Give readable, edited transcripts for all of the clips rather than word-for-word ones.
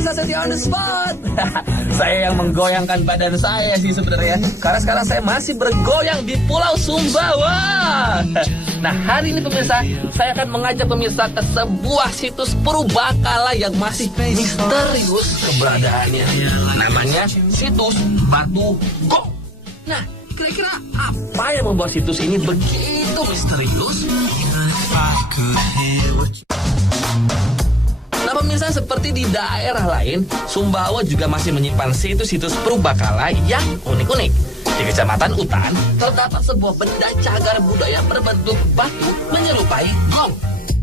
pemirsa, saya on the spot. Saya yang menggoyangkan badan saya sih sebenarnya. Karena sekarang saya masih bergoyang di Pulau Sumbawa. Nah, hari ini pemirsa, saya akan mengajak pemirsa ke sebuah situs purbakala yang masih misterius keberadaannya. Namanya situs Batu Gong. Nah, kira-kira apa yang membuat situs ini begitu misterius? Nah pemirsa, seperti di daerah lain, Sumbawa juga masih menyimpan situs-situs purbakala yang unik-unik. Di Kecamatan Utan, terdapat sebuah benda cagar budaya berbentuk batu menyerupai gong.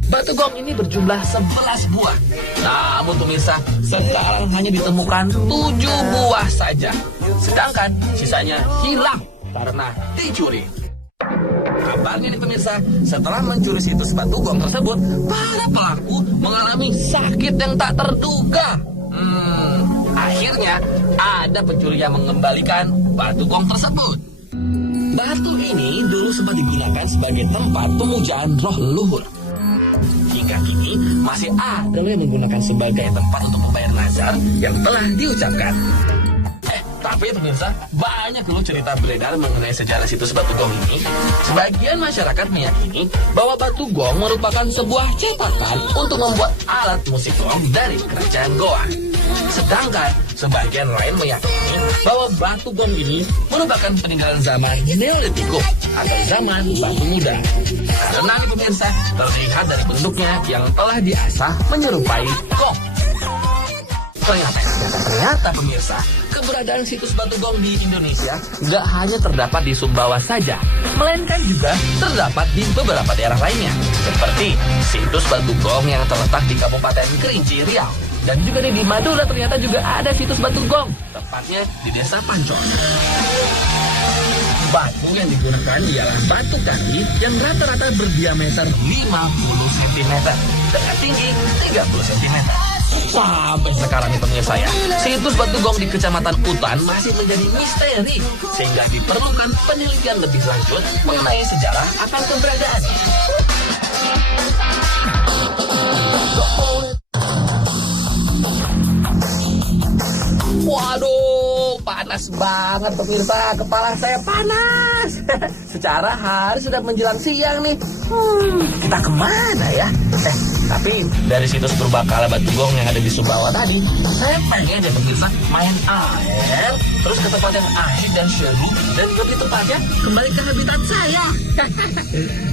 Batu gong ini berjumlah 11 buah. Namun pemirsa, sekarang hanya ditemukan 7 buah saja. Sedangkan sisanya hilang karena dicuri. Kabarnya nih pemirsa, setelah mencuri situs batu gong tersebut, para pelaku mengalami sakit yang tak terduga. Akhirnya ada pencuri yang mengembalikan batu gong tersebut. Batu ini dulu sempat digunakan sebagai tempat pemujaan roh leluhur. Hingga kini masih ada yang menggunakan sebagai tempat untuk membayar nazar yang telah diucapkan. Tapi pemirsa, banyak loh cerita beredar mengenai sejarah situs Batu Gong ini. Sebagian masyarakat meyakini bahwa Batu Gong merupakan sebuah cetakan untuk membuat alat musik gong dari kerajaan Goa. Sedangkan sebagian lain meyakini bahwa Batu Gong ini merupakan peninggalan zaman Neolitikum atau zaman Batu Muda. Karena nih pemirsa, terlihat dari bentuknya yang telah diasah menyerupai gong. Ternyata pemirsa, keberadaan situs Batu Gong di Indonesia nggak hanya terdapat di Sumbawa saja, melainkan juga terdapat di beberapa daerah lainnya, seperti situs Batu Gong yang terletak di Kabupaten Kerinci, Riau. Dan juga di Madura ternyata juga ada situs Batu Gong, tepatnya di Desa Pancon. Batu yang digunakan ialah batu kali yang rata-rata berdiameter 50 cm dengan tinggi 30 cm. Sampai sekarang nih pemirsa ya, situs Batu Gong di Kecamatan Utan masih menjadi misteri, sehingga diperlukan penelitian lebih lanjut mengenai sejarah akan keberadaannya. Waduh, panas banget pemirsa, kepala saya panas. Secara hari sudah menjelang siang nih. Kita kemana ya? Tapi dari situs purbakala Batu Gong yang ada di Sumbawa tadi, saya pengen ya pemirsa main air, terus ke tempat yang asik dan seru, dan lebih tepatnya kembali ke habitat saya.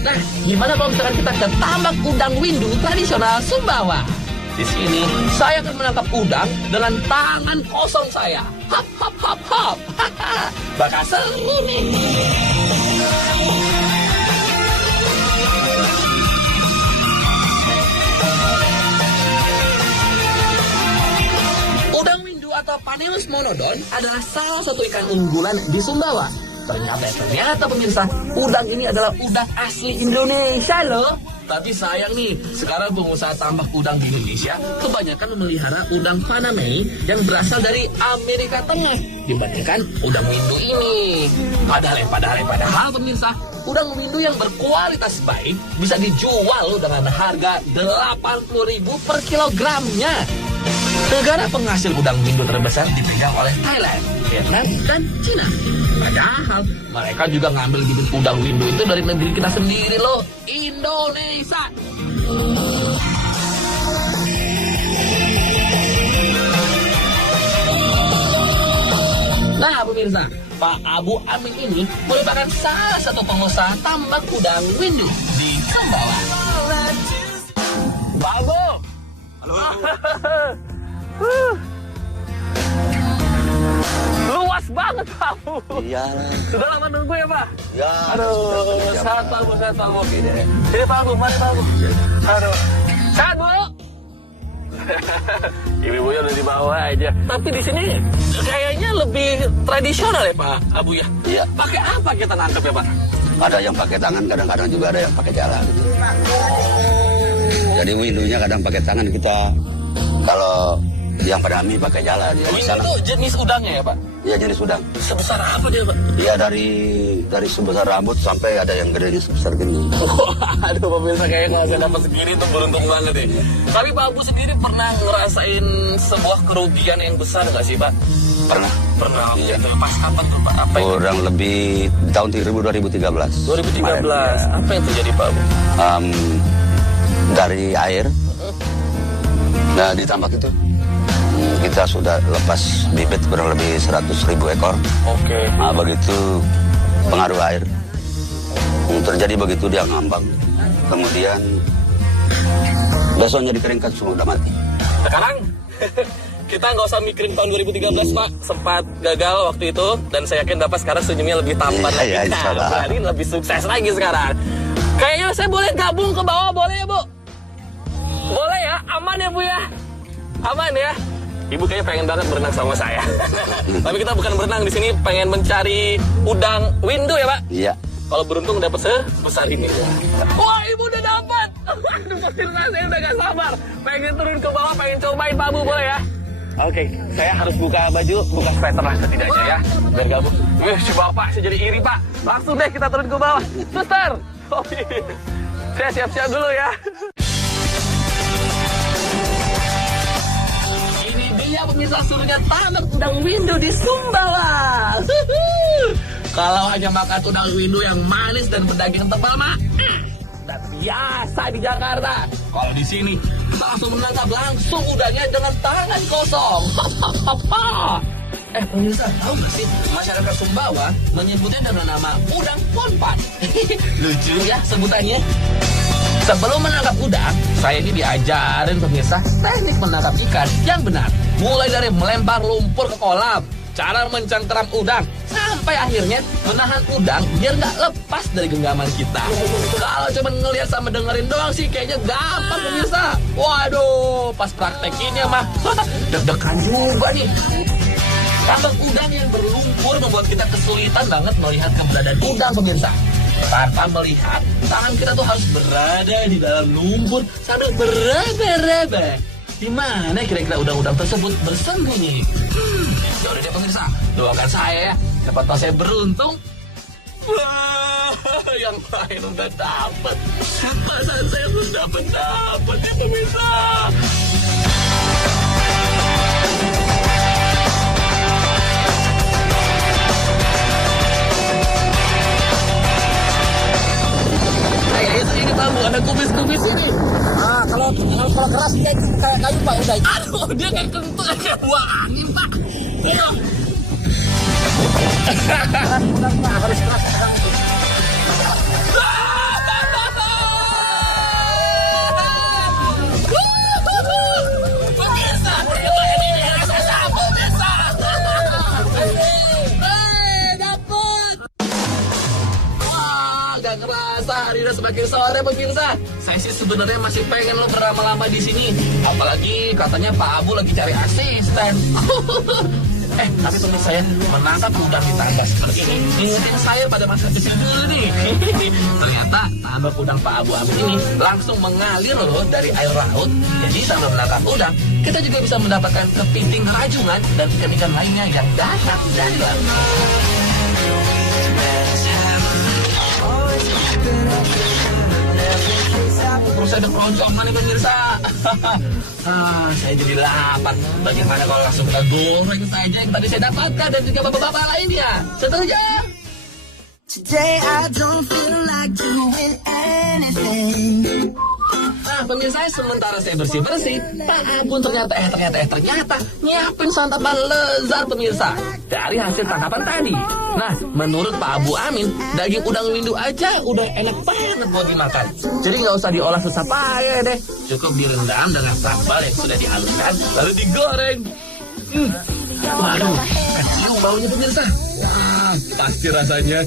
Nah, gimana kalau misalkan kita ke tambak udang windu tradisional Sumbawa? Di sini saya akan menangkap udang dengan tangan kosong saya. Hap hap hap hap. Bakal seru nih. Udang windu atau Panellus monodon adalah salah satu ikan unggulan di Sumbawa. Ternyata pemirsa, udang ini adalah udang asli Indonesia loh. Tapi sayang nih, sekarang pengusaha tambak udang di Indonesia kebanyakan memelihara udang Panamei yang berasal dari Amerika Tengah dibandingkan udang windu ini. Padahal pemirsa, udang windu yang berkualitas baik bisa dijual loh dengan harga 80.000 per kilogramnya. Negara penghasil udang windu terbesar dipegang oleh Thailand, Vietnam, dan Cina. Padahal mereka juga ngambil bibit udang windu itu dari negeri kita sendiri loh, Indonesia. Nah pemirsa, Pak Abu Amin ini merupakan salah satu pengusaha tambak udang windu di Sumbawa. Pak Abu. Halo. Luas banget Pak Abu. Iyalah. Sudah lama nunggu ya Pak? Ya. Aduh, sehat Pak Abu. Oke deh. Sini Pak Abu, mari Pak Abu. Aduh. Sehat Bu. Ibu-ibunya udah di bawah aja. Tapi di sini kayaknya lebih tradisional ya Pak Abu ya? Iya. Pakai apa kita nangkep ya Pak? Ada yang pakai tangan, kadang-kadang juga ada yang pakai jala gitu. Jadi windunya kadang pakai tangan kita. Kalau yang pada pakai jala dia. Windu itu jenis udangnya ya Pak? Iya, jenis udang. Sebesar apa dia, Pak? Iya, dari sebesar rambut sampai ada yang gedenya sebesar gini. Aduh, pemirsa, kayaknya kalau saya dapat segini tuh beruntung banget deh. Tapi Pak Abu sendiri pernah ngerasain sebuah kerugian yang besar nggak sih, Pak? Pernah. Pernah. Iya. Gitu. Pas kapan tuh, Pak? Apa yang Kurang lebih tahun 2013. 2013. Kemarin, ya. Apa yang terjadi, Pak Abu? Dari air. Nah, di tambak itu kita sudah lepas bibit kurang lebih 100.000 ekor. Oke. Nah, begitu pengaruh air terjadi, begitu dia ngambang. Kemudian besoknya dikeringkan, semua udah mati. Sekarang kita nggak usah mikirin tahun 2013, Pak. Sempat gagal waktu itu, dan saya yakin Bapak sekarang senyumnya lebih tampan lagi. Iya, insyaallah. Berarti lebih sukses lagi sekarang. Kayaknya saya boleh gabung ke bawah, boleh ya, Bu? Boleh ya? Aman ya, Bu ya? Aman ya? Ibu kayaknya pengen banget berenang sama saya. Tapi kita bukan berenang di sini, pengen mencari udang windu ya, Pak? Iya. Kalau beruntung dapat sebesar ini. Wah, Ibu udah dapat. Aduh, pemirsa, saya udah gak sabar. Pengen turun ke bawah, pengen cobain, Pak Bu, boleh ya? Oke, saya harus buka baju, buka sweater lah setidaknya ya. Biar gabung. Si Bapak, saya jadi iri, Pak. Langsung deh kita turun ke bawah. Suster. Saya siap-siap dulu ya. Ini dia pemirsa, surga tambak udang windu di Sumbawa. Kalau hanya makan udang windu yang manis dan berdaging tebal mah, udah biasa di Jakarta. Kalau di sini kita langsung menangkap langsung udangnya dengan tangan kosong. Pemirsa, tahu nggak sih masyarakat Sumbawa menyebutnya dengan nama udang ponpan? Lucu ya sebutannya. Sebelum menangkap udang, saya ini diajarin pemirsa teknik menangkap ikan yang benar. Mulai dari melempar lumpur ke kolam, cara mencengkeram udang, sampai akhirnya menahan udang biar nggak lepas dari genggaman kita. Kalau cuma ngelihat sama dengerin doang sih kayaknya gampang pemirsa. Waduh, pas praktekinnya mah deg-degan juga nih. Tambak udang yang berlumpur membuat kita kesulitan banget melihat keberadaan udang pemirsa. Tanpa melihat, tangan kita tuh harus berada di dalam lumpur sambil beraba-raba. Di mana kira-kira udang-udang tersebut bersembunyi? Ya udah deh pemirsa, doakan saya ya. Siapa tahu saya beruntung. Wah, yang lain udah dapat. Perasaan saya belum dapat ya pemirsa. Ini Pak Bu, ada kubis-kubis ini. Ah, kalau keras dia kayak kayu Pak, udah. Aduh, dia kayak kentut, kayak buah angin Pak. Ayo. Udah harus keras. Pemirsa, ini rasa sapu pemirsa. Dapat. Wah, gak kerasa hari udah semakin sore pemirsa. Saya sih sebenarnya masih pengen lo berlama-lama di sini. Apalagi katanya Pak Abu lagi cari asisten. Tapi pemirsa ya, menangkap udang di tambak seperti ini ingetin saya pada masa kecil dulu nih. Ternyata tambak udang Pak Abu Amin ini langsung mengalir loh dari air laut. Jadi sambil menangkap udang, kita juga bisa mendapatkan kepiting rajungan dan ikan-ikan lainnya yang datang dari laut. Terus ada keroncongan nih pemirsa. Saya jadi lapar. Bagaimana kalau langsung kita goreng saja yang tadi saya dapatkan dan juga bapak-bapak lainnya. Setuju? Today I don't feel like doing anything. Pemirsa, sementara saya bersih-bersih, Pak Abu ternyata nyiapin santapan lezat pemirsa dari hasil tangkapan tadi. Nah, menurut Pak Abu Amin, daging udang windu aja udah enak banget buat dimakan. Jadi nggak usah diolah susah payah deh. Cukup direndam dengan sambal yang sudah dihaluskan, lalu digoreng. Waduh, kecium baunya pemirsa. Wah, pasti rasanya.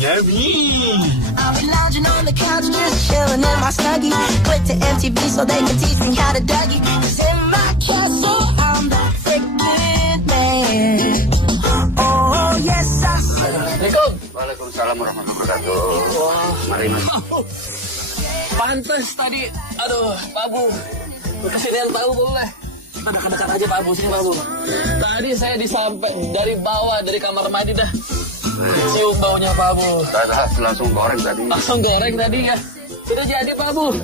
Yummy. I'll be lounging on the couch, just chilling in my snuggie. Click to MTV so they can teach me how to Dougie. 'Cause in my castle, I'm the freaking man. Oh yes, I see. Assalamualaikum. Waalaikumsalam warahmatullahi wabarakatuh. Mari mas. Pantes tadi. Aduh, Pak Abu. Kesinian tahu boleh. Kita dekat-dekat aja Pak Bu, sini Pak Bu. Tadi saya dari bawah, dari kamar mandi dah cium baunya Pak Bu. Langsung goreng tadi. Langsung goreng tadi ya. Sudah jadi Pak Bu.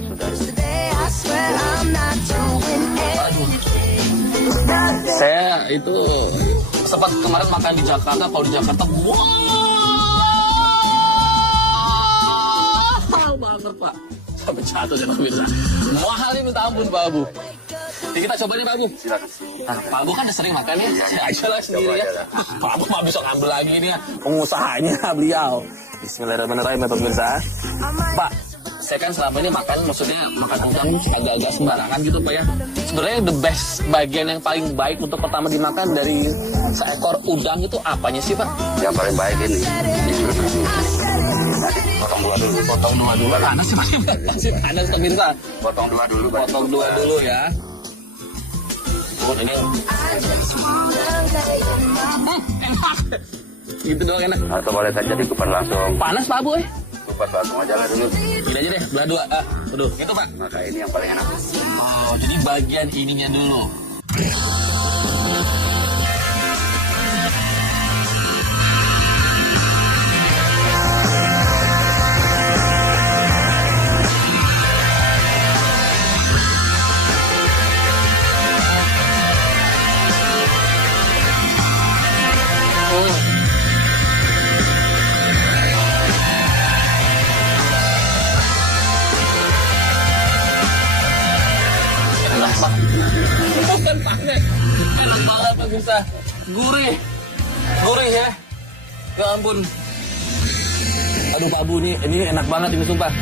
Aduh. Saya itu sempat kemarin makan di Jakarta. Kalau di Jakarta, mahal banget Pak. Sampai jatuh jangan pemirsa. Mahal ini minta ampun Pak Bu. Jadi kita coba nih Pak Bu. Silakan. Nah, Pak Bu kan udah sering makan ya. Saya aja lah sendiri ya. Pak Bu mah bisa ngambil lagi nih ya. Pengusahanya beliau. Bismillahirrahmanirrahim ya pemirsa. Pak, saya kan selama ini makan, maksudnya makan udang agak-agak sembarangan gitu Pak ya. Sebenarnya the best bagian yang paling baik untuk pertama dimakan dari seekor udang itu apanya sih Pak? Yang paling baik ini. Potong dua dulu. Potong dua dulu. Panas sih masih panas pemirsa. Potong dua dulu. Potong dua dulu ya. Ini enak. Gitu doang enak. Atau boleh saja dikupas langsung. Panas Pak Bu Kupas langsung aja lah dulu. Gini aja deh, belah dua. Aduh, gitu Pak. Maka ini yang paling enak. Oh, jadi bagian ininya dulu. Bukan panas, enak banget pemirsa, gurih ya, ya ampun. Aduh Pak Bu ini enak banget ini sumpah.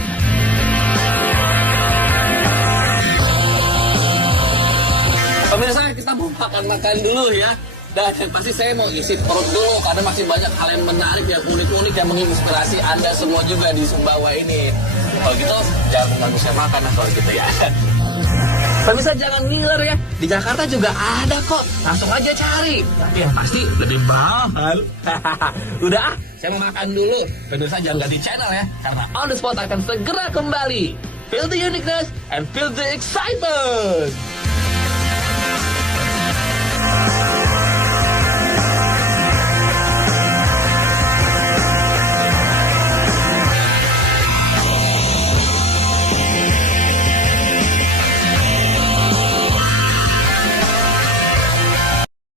Pemirsa kita mau makan dulu ya. Dan pasti saya mau isi perut dulu karena masih banyak hal yang menarik, yang unik-unik yang menginspirasi Anda semua juga di Sumbawa ini. Kalau gitu jangan mengganggu saya makan kalau gitu ya. Pemirsa jangan ngiler ya, di Jakarta juga ada kok, langsung aja cari. Tapi yang pasti lebih mahal. Udah, saya mau makan dulu. Pemirsa jangan ganti channel ya, karena On The Spot akan segera kembali. Feel the uniqueness and feel the excitement.